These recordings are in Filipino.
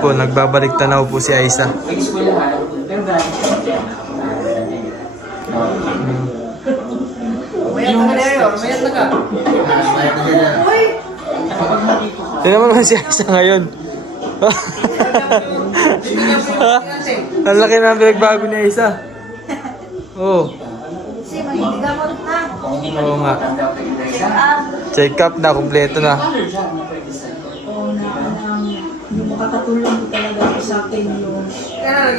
Po, nagbabalik tanaw po si Aiza. Tingnan mo naman si Aiza ngayon. Ang laki na ang pinagbago ni Aiza. Oo. Kasi magdigamot na. Oo nga. Check up. Check up na, kumpleto na. Yung makakatulong talaga sa akin yung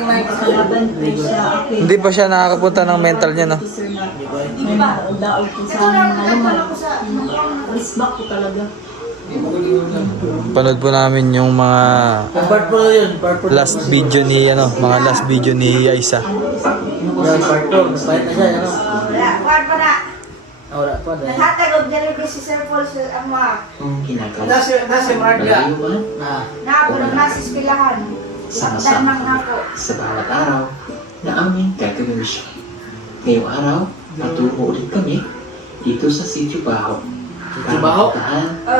makakabantay sa akin. Hindi pa siya nakakapunta ng mental niya, no? Hindi pa. Daog ko sa naman. Risbak ko talaga. Panood po namin yung mga last video ni mga last video ni Aiza. Wala. Kuhan pa na. Naghatagog niya rin si Sir Paul sa ama. Nasa Marga. Nako lang nasa ispilahan. Dan mang nako. Sa bawat araw na aming gagawin siya. Ngayong araw, matuto ulit kami dito sa Sitio Baho. Sitio Baho?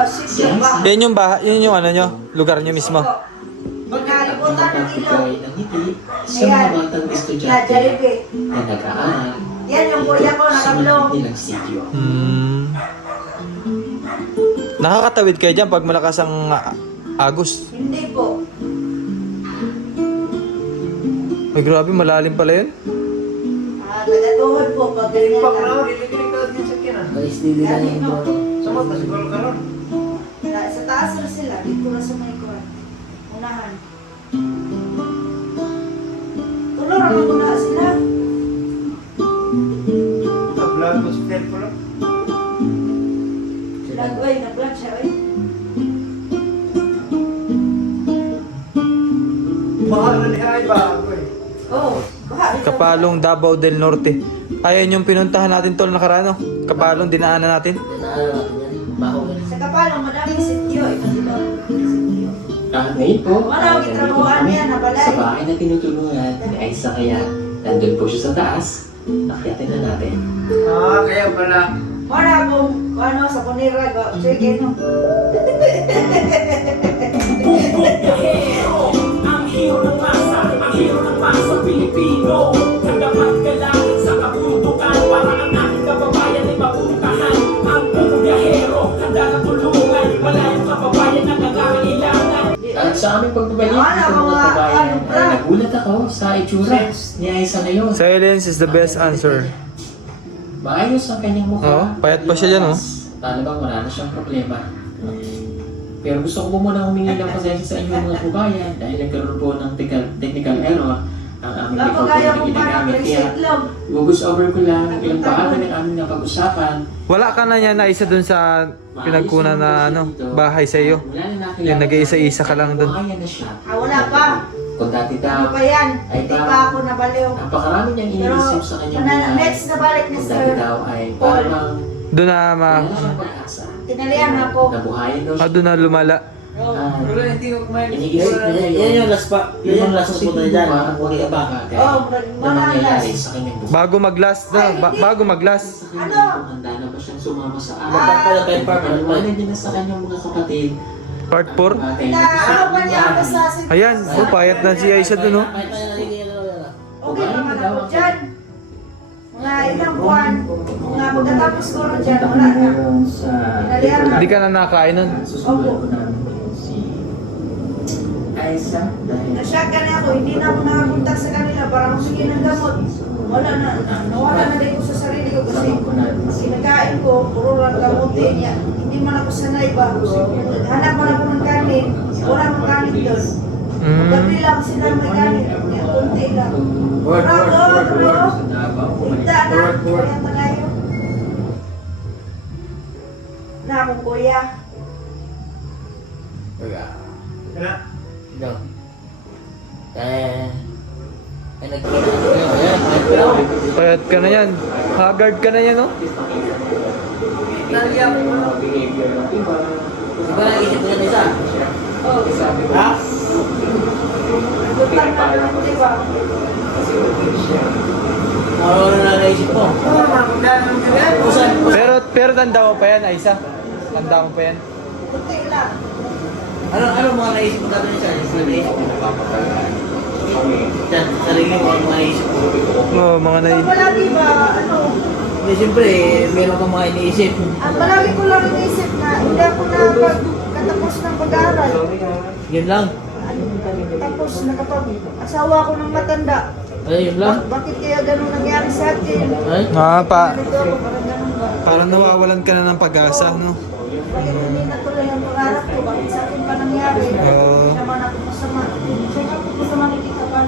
Sitio Baho. Yan yung yun yung ano nyo, lugar nyo mismo. Magkalibutan ng ilog. Ng ngiti sa mga batang Na estudyante Jollibee. na nag-aaral Yan yung kuya ko sa nakablong. maliit nilang sitio. Nakakatawid kayo dyan pag malakas ang agos. Hindi po. Ay grabe, malalim pala yun. Tagatuhod po pag ganyan lang. Sa taas na sila. Dito na sa may kuwan. Unahan. Tulor ako na sila. Nag-uy, nag-vlog siya, uy. Oo, baha. Kapalong Davao del Norte. Ayan yung pinuntahan natin tol nakaraan, no? Kapalong dinaanan natin. Sa Kapalong, madaming sityo. Ito dito. Sityo. Ngayon po, Wala, gitrabuhan niya, nabalay. sa bahay na tinutulungan ni Aiza kaya nandun po siya sa taas. Nakyatin na natin. Kaya pala. Wala akong, sa punira ko. Sige, no. Ang hero ng masa, ang hero ng masa Pilipino. Kagapat ka lang sa kabundukan para ang ating kababayan ay mapuntahan. Ang bumiyahero, handa na tulungan. Malayong kababayan ang nangangailangan. At sa aming pagbabalik dito mga kabayan, ay nagulat ako sa itsura ni Aiza ngayon. Silence is the best answer. Maayos ang kanyang mukha. Oo, payat pa siya dyan, oh. Talagang wala na siyang problema. Pero gusto ko po muna humingi ng pasensya sa inyo mga kabayan dahil nagkaroon po ng technical error ang aming recorder na ginagamit. Kaya i-boost over ko lang ilang paata ng aming napag-usapan. Wala ka na niya na isa dun sa pinagkunan na bahay sa iyo. Yung nag-iisa-isa ka lang dun. Buhayan na siya. Wala pa. Kung dati Ano daw, pa yan? ay Hindi pa ako nabaliw. napakarami niyang iniisip sa kanyang buhay. Next na balik ni Kung Sir dati daw ay Paul. parang Doon na wala na siyang pag-asa. Tinalian ako. Nabuhayan daw siya. doon na lumala. Pero hindi ko kumain. Yan yung last pa. Yan yung last punta niya dyan. Muli ka ba? Oo, Na wala mangyayari last. sa kanyang buhay. Bago mag-last na, bago mag-last. Ano? Handa na ba siyang sumama sa Ano amin? pa yung pen park? Paliwanag din na sa kanyang mga kapatid. Part 4. Pinaawan niya ako sa sityo. Ayan, payat na si Aiza dun, oh. Okay naman ako dyan. Mga ilang buwan. Mga pagkatapos ko rin dyan, wala na. Tinalian Hindi ako. ka na nakakain nun. Susubukan ko namin si Aiza dahil Na-shock ka na ako, hindi na ako nakapunta sa kanila para humingi ng gamot. Wala na, nawala na din ko sa sarili ko kasi sinakain ko, puro lang gamuti niya. Hindi man ako sanay ba. Hanap man ako ng kanin, wala ng kanin doon. Gabi lang sila may kanin, kunti lang. Bro, hindi na, kaya tayo. Na akong kuya. No. Payat ka na yan. Haggard ka na yan, oh. Naliya ko na. behavior ng iba. Di ba naisip ko yan isa? Oh, Ha? nagutang na lang, di ba? Ano na naisip ko? Oo, magdaan ng ganyan. Kusan? Pero tanda mo pa yan, Aiza. Tanda mo pa yan. Kunti lang. Ano mga naisip mo dati niya? Diyan, sarili mo ang mga naisip mo. Oo, mga nai... Palagi ba, ano, Hindi, siyempre, meron kang mga iniisip. palagi ko lang inisip na hindi ako nakapagkatapos ng pag-aaral. Yun lang. Tapos nakapag-asawa ako ng matanda. Ay, yun lang. Bakit kaya ganun nangyari sa akin? Ay, Ganito ako, parang ganun ba? Parang nawawalan ka na ng pag-asa, no? Bakit hindi natuloy ang pangarap ko? Bakit sa akin pa nangyari? Oo. Hindi naman ako masama. Siyempre ako masama nakikita pa.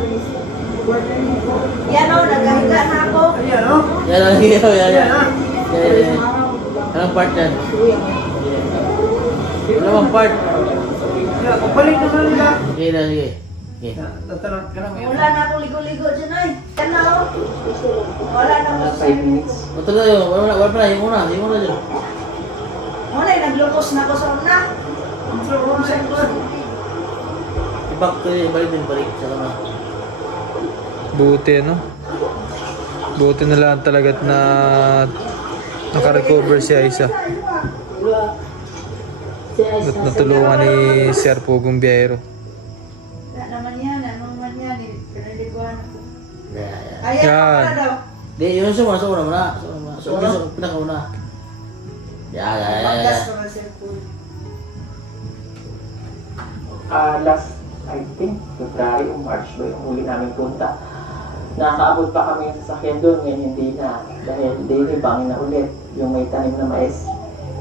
Yan o, nagkahiga na ako. Ayan, oh. yan lang, yan. Ayan, ah. Yan. Anong part yan? Wala bang part? Yeah, balik naman nila. Sige na, sige. Sige. Tatanong ka na ngayon. Wala na akong ligo-ligo dyan ay. Yan na o. Wala na akong 5 minutes. O, tuloy yun. Wala pa na, yung una dyan. Muna, naglukos na ako sa una. Back to yun, balik sa kama. Buti, no? Buti na lang talaga na nakarecover si Aisa. At natulungan ni Sir Pugong Biyahero. Wala naman yan, ano naman yan. Pinaliguan ako. Yan. Ayan, Yan. ako na daw. Di, yun sa una muna. Sa pinakauna. Yan. Magdas ko na Sir Pug. Last, I think, February o March ba yung huli namin punta. Nakaabot pa kami sa sasakyan doon, ngayon hindi na. Dahil daily bangin na ulit yung may tanim na mais.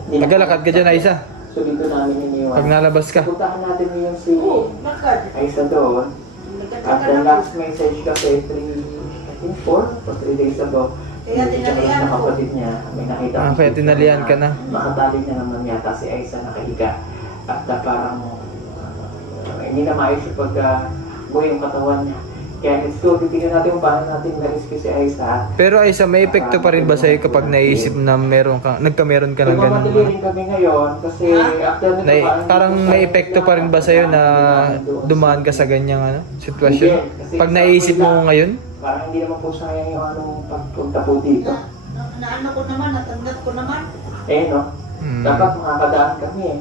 Naglalakad ka dyan, Aisa. So dito namin iniwan. Pag nalabas ka. Puntahan natin yung si Bakit? Aisa doon. At the last message kasi 4 or 3 days ago. Kaya tinalian Yung ko. kapatid niya, may nakita Ah, kaya tinalian ka na. Nakatali niya naman yata si Aisa nakahiga. At parang hindi na maayos yung pagbuhay yung katawan niya. Kaya let's go, titignan natin kung paano natin na-rescue si Aisa. Pero Aisa, may epekto pa rin ba sa'yo kapag naisip na nagkameron ka ng ganun? Nagmamadali rin kami ngayon kasi after nito Parang may epekto pa rin ba sa'yo na dumaan ka sa ganyang sitwasyon? Pag naisip mo ngayon? Parang hindi naman po sayang yung anong pagpunta po dito. Naano ko naman, natanggap ko naman. No? Hmm. Dapat makakadaan kami eh.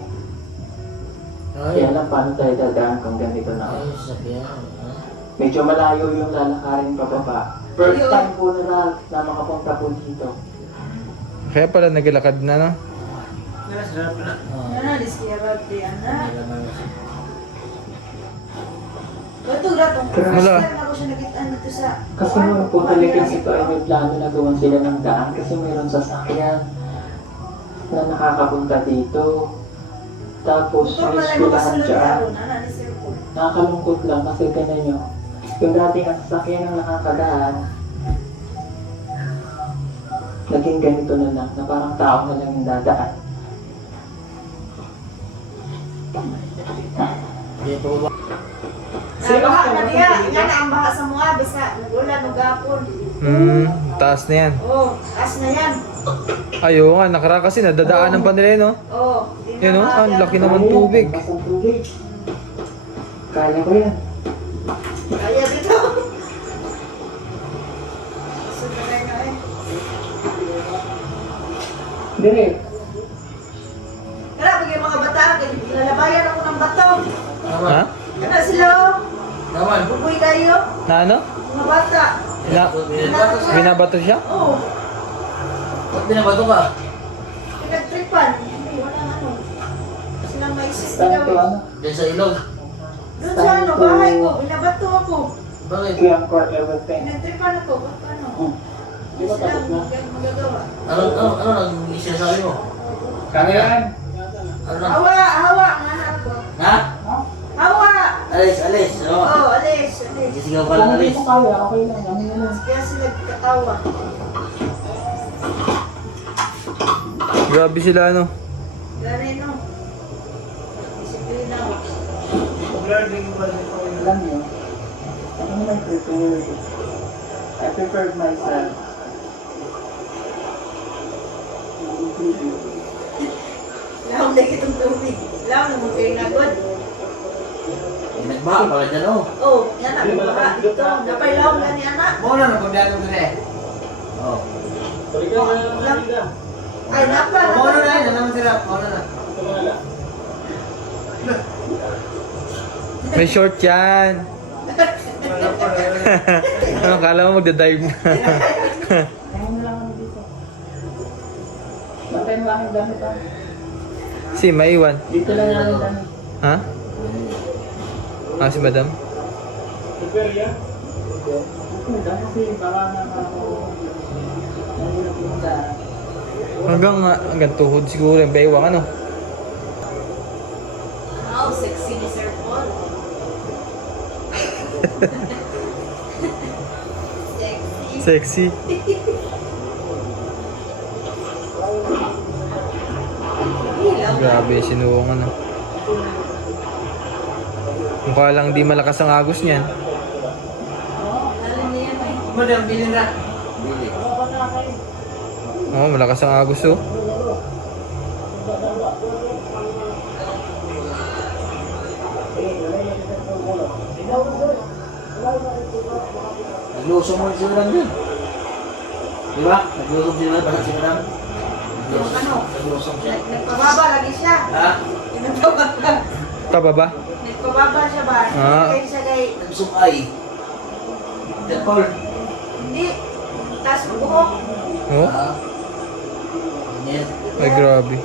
Ay, Kaya lang paano tayo dadaan kung ganito na. ay, sakyan. Medyo malayo yung lalakarin pababa. First time po na makapunta po dito. Kaya pala naglalakad na, no? Yan na, diskirap yan na. Ito, ratong. Wala. First time ako siya nakita dito sa... Kasi nung po talaga ito ay may plano na gawan sila ng daan kasi mayroon sasakyan na nakakapunta dito. Tapos Ito, may malay mo skulahan kasunod dyan. araw na, ni Sir Pug. Nakakalungkot lang kasi ganun nyo. Yung dating ang sasakyan ng nakakadaan, naging ganito na lang, na parang tao na lang yung dadaan. Hindi pa ba? Nabaha na niya. Yan na ang baha sa mga. Basta nagulan, nagapon. Taas na yan. Oh, taas na yan. Ayaw nga, nakaraan kasi nadadaanan pa nila yun, no? Oh, Yan, no? Ang laki naman tubig. Basang tubig. Kaya ko yan. Kaya dito. Sunod na eh. Dire. Kaya pag yung mga bata, lalabayan ako ng bato. Ha? Kaya sila, Naman. buboy tayo. Na ano? Mga bata. Binabato siya? Oo, Ba't binabato ka? pinagtripan. Hindi, walang ano. Silang maisip Saan nila. to ano? Diyan sa ilog. Doon sa ano, bahay ko, binabato ako. Bakit? Kaya ang court everything. Pinagtripan ako, ba't ano? Di ba tapos na? Silang magagawa. Ano nang sinasabi mo? Kaya Ano na? Hawa, nga na ako. Ha? Hawa! Alis. Ano? Oh, alis, alis. Sisigaw ka lang, Kung hindi alis. ko kaya, okay lang. Kami na lang. Kaya sila katawa. Grabe sila, no? Ganun, no? Disiplina ako. Alam niyo, ako naman prepared. I prepared myself. Lahong na kitong tubig. Lahong naman kayo nagod. Nagbaha pala dyan, oh. Oh, yan na, baka dito. Napay lahong gani, anak. Muna na kung dahil mo na eh. Oh. Ay, napa, Muna napa. na eh, naman sila. Muna na. May short yan. Ano, kala mo magda-dive na. Ayaw mo lang ano dito. Bantay mo lang yung damit ha. Si, maiwan. Dito lang yung damit. Ha? Ah, si madam? Kasi baka na ako. Nahulog yung sa... Hanggang tuhod siguro yung baywang ano. Wow, sexy ni Sir Paul. Sexy. Sexy. Grabe, sinuwang ano. Mukha lang di malakas ang agos niyan. Alam niya yan eh. Madam, bilhin na. Oo, malakas ang agos oh. Naglusong mo si Madam dun. Di ba? Naglusong si Madam, basta si Madam. Yung ano, Naglusong siya. nagpababa lagi siya. Ha? Nagpababa. Taba ba? Nagpababa siya ba? Ah. Kaya siya kay... Nagsukay. Yan, Paul. Hindi. Taas mo buhok. Oh, Ha? Yan. ay grabe.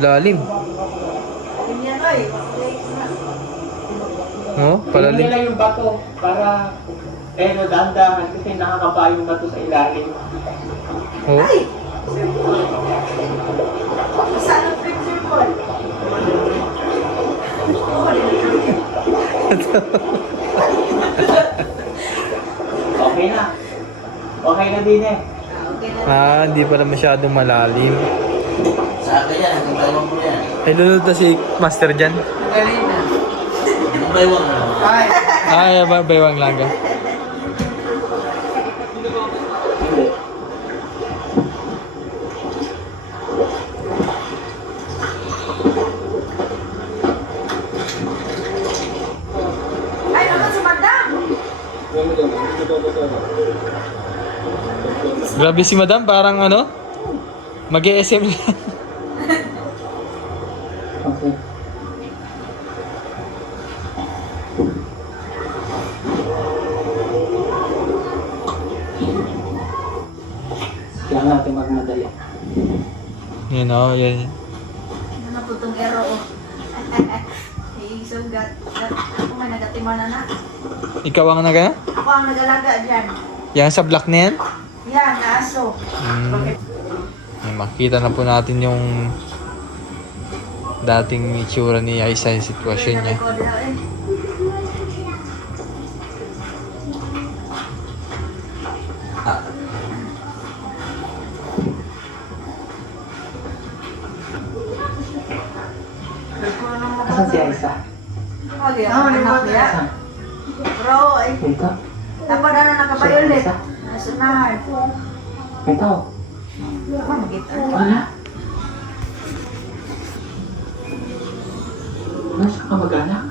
Lalim. Sabi niya, oy, makulay ko na. Oh, Tingnan palalim. nila yung bato para dahan-dahan kasi nakakaba yung bato sa ilalim. Oh, Ay! Sir Paul. Saan ang trip, Sir Paul? Okay na. Okay na din eh. Okay na. ah, hindi pala masyadong malalim. Sa akin yan, hanggang baywang ko yan. Ay, lunod na si Master dyan. Galing na. Hanggang baywang na. Ay, Ay, baywang laga. Ay, naman si Madam! Grabe si madam, parang ano? Mag-ESM lang. Okay. Kailangan natin magmadali. Yan o, yan. Ano na po itong ero? Sugat. Ako may nagatimar na. Ikaw ang naga? Ako ang nagalaga dyan. Yan sa black na yan? Yan, naaso. Yan, makita na po natin yung dating itsura ni Aisa yung sitwasyon niya. Asan si Aisa? Lagi ang anak niya. Bro, ay, Dito? dapat na nakabayulit. Nasunahan. Dito? Makita. Wala. Nasa ka mag-anak?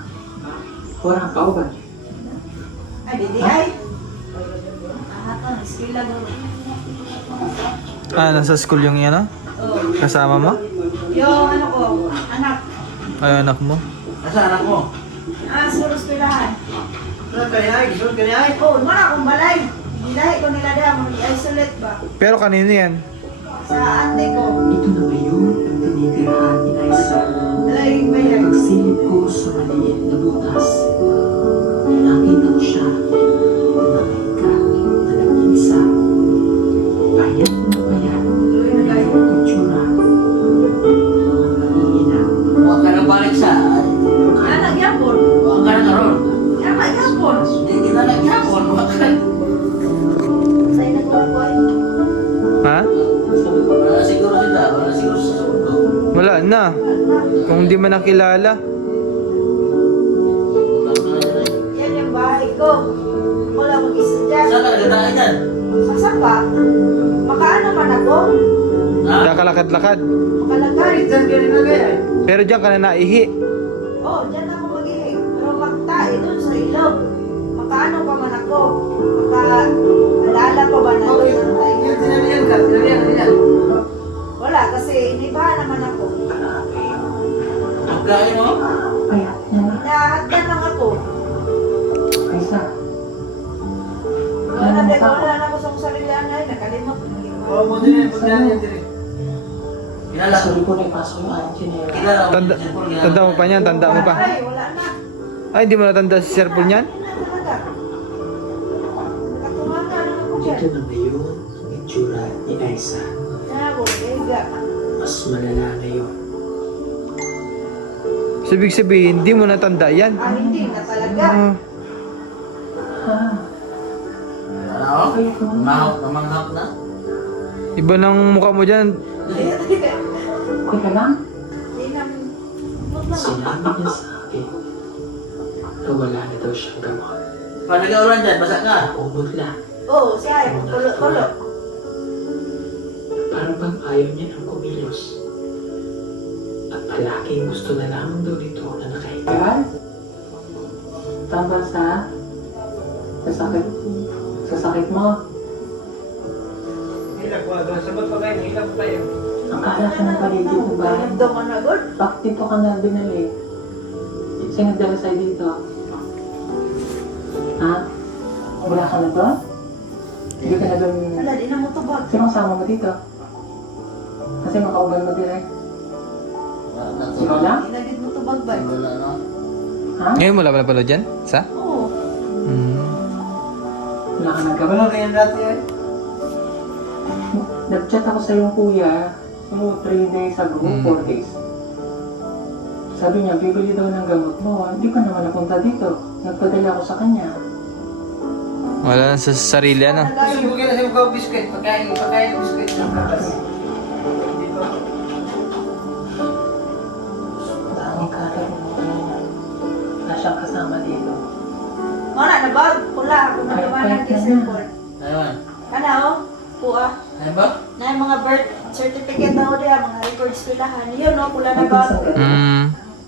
Wala kang kauban. Ay, didi ay. Ahatang, iskila mo. Ah, nasa school yung yan, no? Kasama mo? Yung ano ko, anak. Ay, anak mo? Nasa anak mo? Suros pilahan. sunod ka niya ay, sunod ka niya ay. Oh, wala akong balay. Nilahi ko nila dyan, mag-isolate ba? Pero kanino yan? Sa ate ko. Ito na ngayon ang tinitirahan ni Aisa. Laging bayan. Pagsilip ko sa maliit na butas, nakita ko siya na nakika na nag-iisa. Payat na payat, Tuloy na kayo. ang itsura, nangihina. Huwag ka na balik sa... Ah, nagyapon. Huwag ka na karoon. Ah, magyapon. Hindi kita nagyapon. Huwag ka na... Sa'yo nagkukuhay. Ha? Wala siguro sila. Wala siguro sa sundo. Wala na. Kung hindi man nakilala. Yan yung bahay ko. Wala mag-isa dyan. Saan ka nagdaan dyan? Saan pa? Makaano man ako? Ha? Kakalakad-lakad. Makalagay. Dyan ka rin na kaya. Pero diyan ka na naihi. Oh, dyan ako mag-ihig. Pero magtae doon sa ilog. Makaano pa man ako? Maka-alala pa ba na doon sa tayo? Yung tinalian ka, tinalian. Wala, kasi inibahan naman ako. Pagkain mo? Payat Naghahatdan lang ako. Isa. Wala na ako sa sarili anay. Nakalimot. Oo mo din, pagdaan yan din. Kilala ko. Sorry po na ipasok yung aking chinela. Kilala ko. Tanda mo pa niyan, tanda mo pa. Ay, wala na. Ay, hindi mo natanda si Sir Paul niyan? Hindi na talaga. Nakatumanga na ako dyan. Ito na ngayon ang itsura ni Aiza. Nako, lega. Mas malala ngayon. So, ibig sabihin, hindi mo natanda yan. Ah, hindi na talaga. Ah, Ano? Mahap na manghap na. iba ng mukha mo dyan. Teka lang, Hindi na. sinabi niya sa akin na wala na daw siyang gamot. Paano nag-aulan dyan? Basa ka. Naubod lang. Oo, siya. Tulo-tulo. Parang bang ayaw niya ng kumilos. At palaging gusto na lamang daw nito na nakahiga. Tambal sa sakit mo. Hilap ko, sabat pa kayo, hilap pa kayo. Ang kala ka ng paligid ng bahay. Nagdo ka na, good. Bakit dito ka na binali? Sino nagdala sa'yo dito? Ha? Wala ka na to? Hindi ka na doon... Wala, di na mo tubag. Sino kasama mo dito? Kasi makauban mo din eh. Ikaw lang? Di na gid mo tubag ba? Wala na. Ha? Ngayon mo lang pala dyan? Sa? Oo. Wala ka nang Wala gamot? ganyan dati eh. Nag-chat ako sa iyong kuya, 3 days ago, 4 days. Sabi niya, bibili daw ng gamot mo. Hindi ka naman napunta dito. Nagpadala ako sa kanya. Wala na sa sarili, ano? Susubukin na sa mga biscuit, pagkain ng biscuit ng katas. Dito. Daming kata mo. Wala siyang kasama dito. Wala na bag. Pula. Ako na naman kay Sir Paul. Ayun. Kana oh. Pua. Ayun ba? Na yung mga birth certificate daw diya, mga records pilahan. Yun no, pula na bag.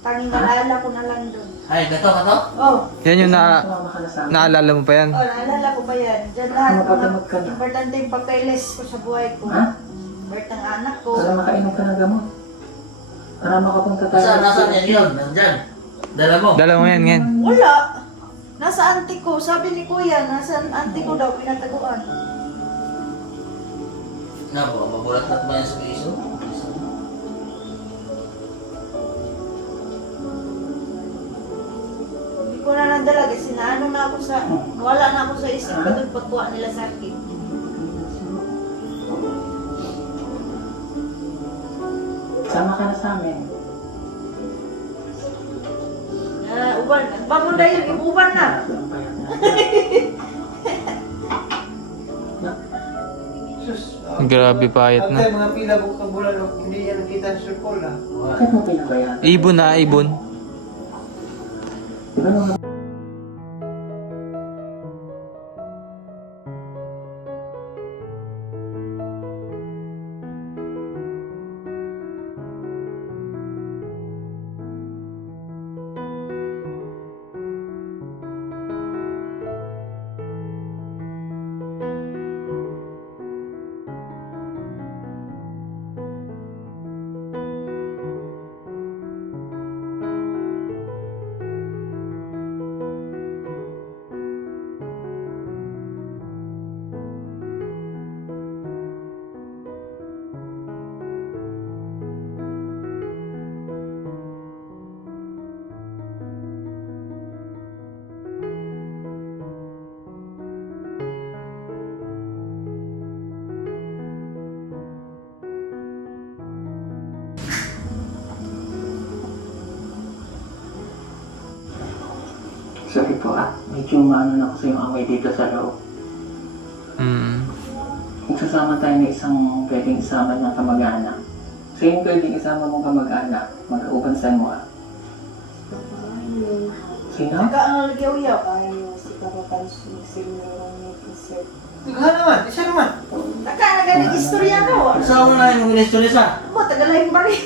Tanging naalala ko na lang doon. Ay, gato. Oh. Yan yung Sumama ka na sa amin. naalala mo pa yan. Oh, naalala ko ba yan? Diyan lahat. Mapagamot ka na. Importante yung pagkailis ko sa buhay ko. Ha? Birth ng anak ko. Para makainom ka ng gamot. Para makapunta tayo. Nasaan yan yun? Nandyan. Dala mo. Dala mo yan, ngayon. Wala. Nasa auntie ko. Sabi ni Kuya, nasa auntie ko daw pinataguan. Mabulat na ba yan sa piso? Hindi ko na nadala kasi naano na ako sa, wala na ako sa isip ko doon pagkuha nila sa akin. Sama ka na sa amin. Uban, pamunda yun, ibuban na. Ang payat na. Sus. Grabe payat At na. mga pila ko kang bulan, hindi yan nakita sa Sir Paul ah. Bakit mo pinabayaan? Ibon na, ibon. Di ba nung Sorry po medyo maano na kasi yung amoy dito sa loob. Magsasama tayo ng isang pwedeng isama ng kamag-anak. So yung pwedeng isama mong kamag-anak, mag-auban sa mo Sino? Nagkaangalaw-yaw. Ikaw naman, isa naman. Nagkaangalaw istorya ko. Kasama na yung ministulis ah. Mo, tagalahin pa rin.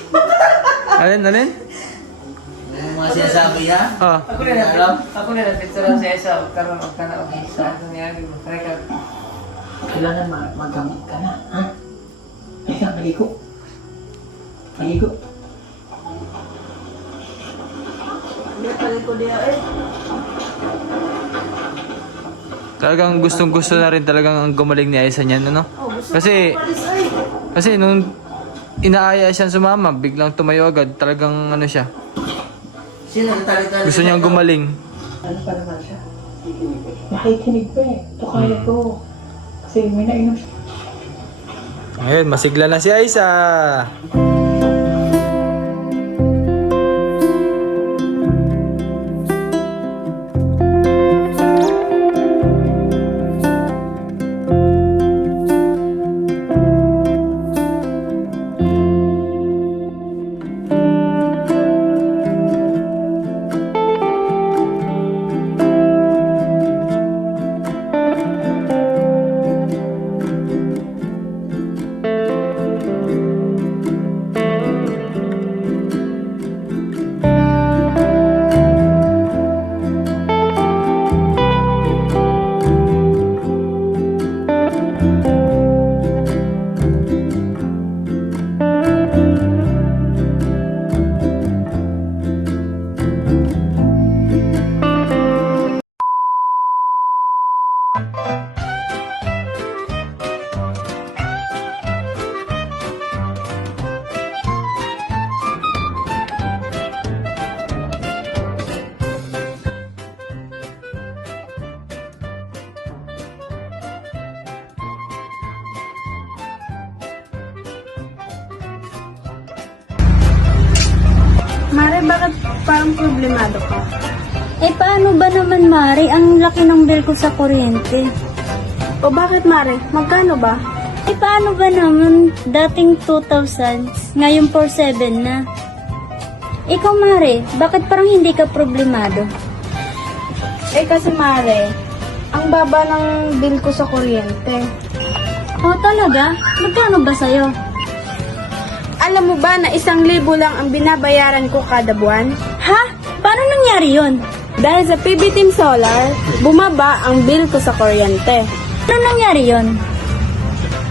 Alin? Yung mga sinasabi ha. Ah. Ako na napicturean sa isa, karon og kana og isa. Ano niya, record. Kailangan magamit ka na, ha? Halika, maligo. Maligo. Diyan pala ko diya eh. Talagang gustong-gusto na rin talagang ang gumaling ni Aiza niyan, ano? Oh, gusto Kasi- ko umalis ay. Kasi nung inaaya siyang sumama, biglang tumayo agad. Talagang ano siya. Sino nagtali-tali? Gusto niyang gumaling. Ano pa naman siya? Nakikinig pa eh. Ito kaya ko. Kasi may nainom siya. Ayun, masigla na si Aiza. Mare, bakit parang problemado ka? Eh, paano ba naman, Mari? Ang laki ng bill ko sa kuryente. O bakit, Mare? Magkano ba? Eh, paano ba naman? Dating 2,000, ngayon 4,700 na. Ikaw, Mari, bakit parang hindi ka problemado? Eh kasi, Mare, ang baba ng bill ko sa kuryente. Oh, talaga? Magkano ba sa'yo? Alam mo ba na 1,000 lang ang binabayaran ko kada buwan? Ha? Paano nangyari yun? Dahil sa PB Team Solar, bumaba ang bill ko sa kuryente. Paano nangyari yun?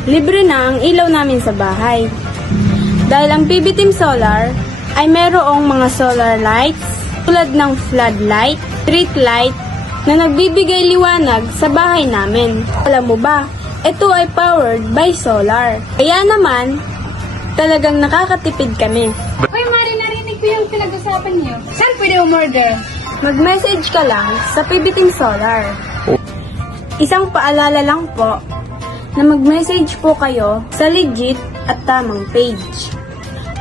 Libre na ang ilaw namin sa bahay. Dahil ang PB Team Solar ay merong mga solar lights tulad ng floodlight, street light na nagbibigay liwanag sa bahay namin. Alam mo ba, ito ay powered by solar. Kaya naman, talagang nakakatipid kami. Uy, Mari, narinig ko yung pinag-usapan niyo. Saan pwede umorder? Mag-message ka lang sa PB Team Solar. Isang paalala lang po na mag-message po kayo sa legit at tamang page.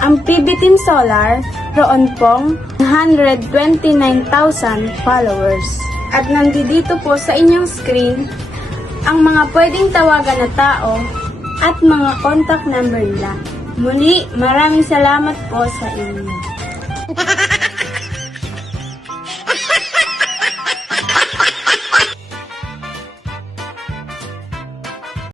Ang PB Team Solar, roon pong 129,000 followers. At nandito po sa inyong screen ang mga pwedeng tawagan na tao at mga contact number nila. Muli, maraming salamat po sa inyo.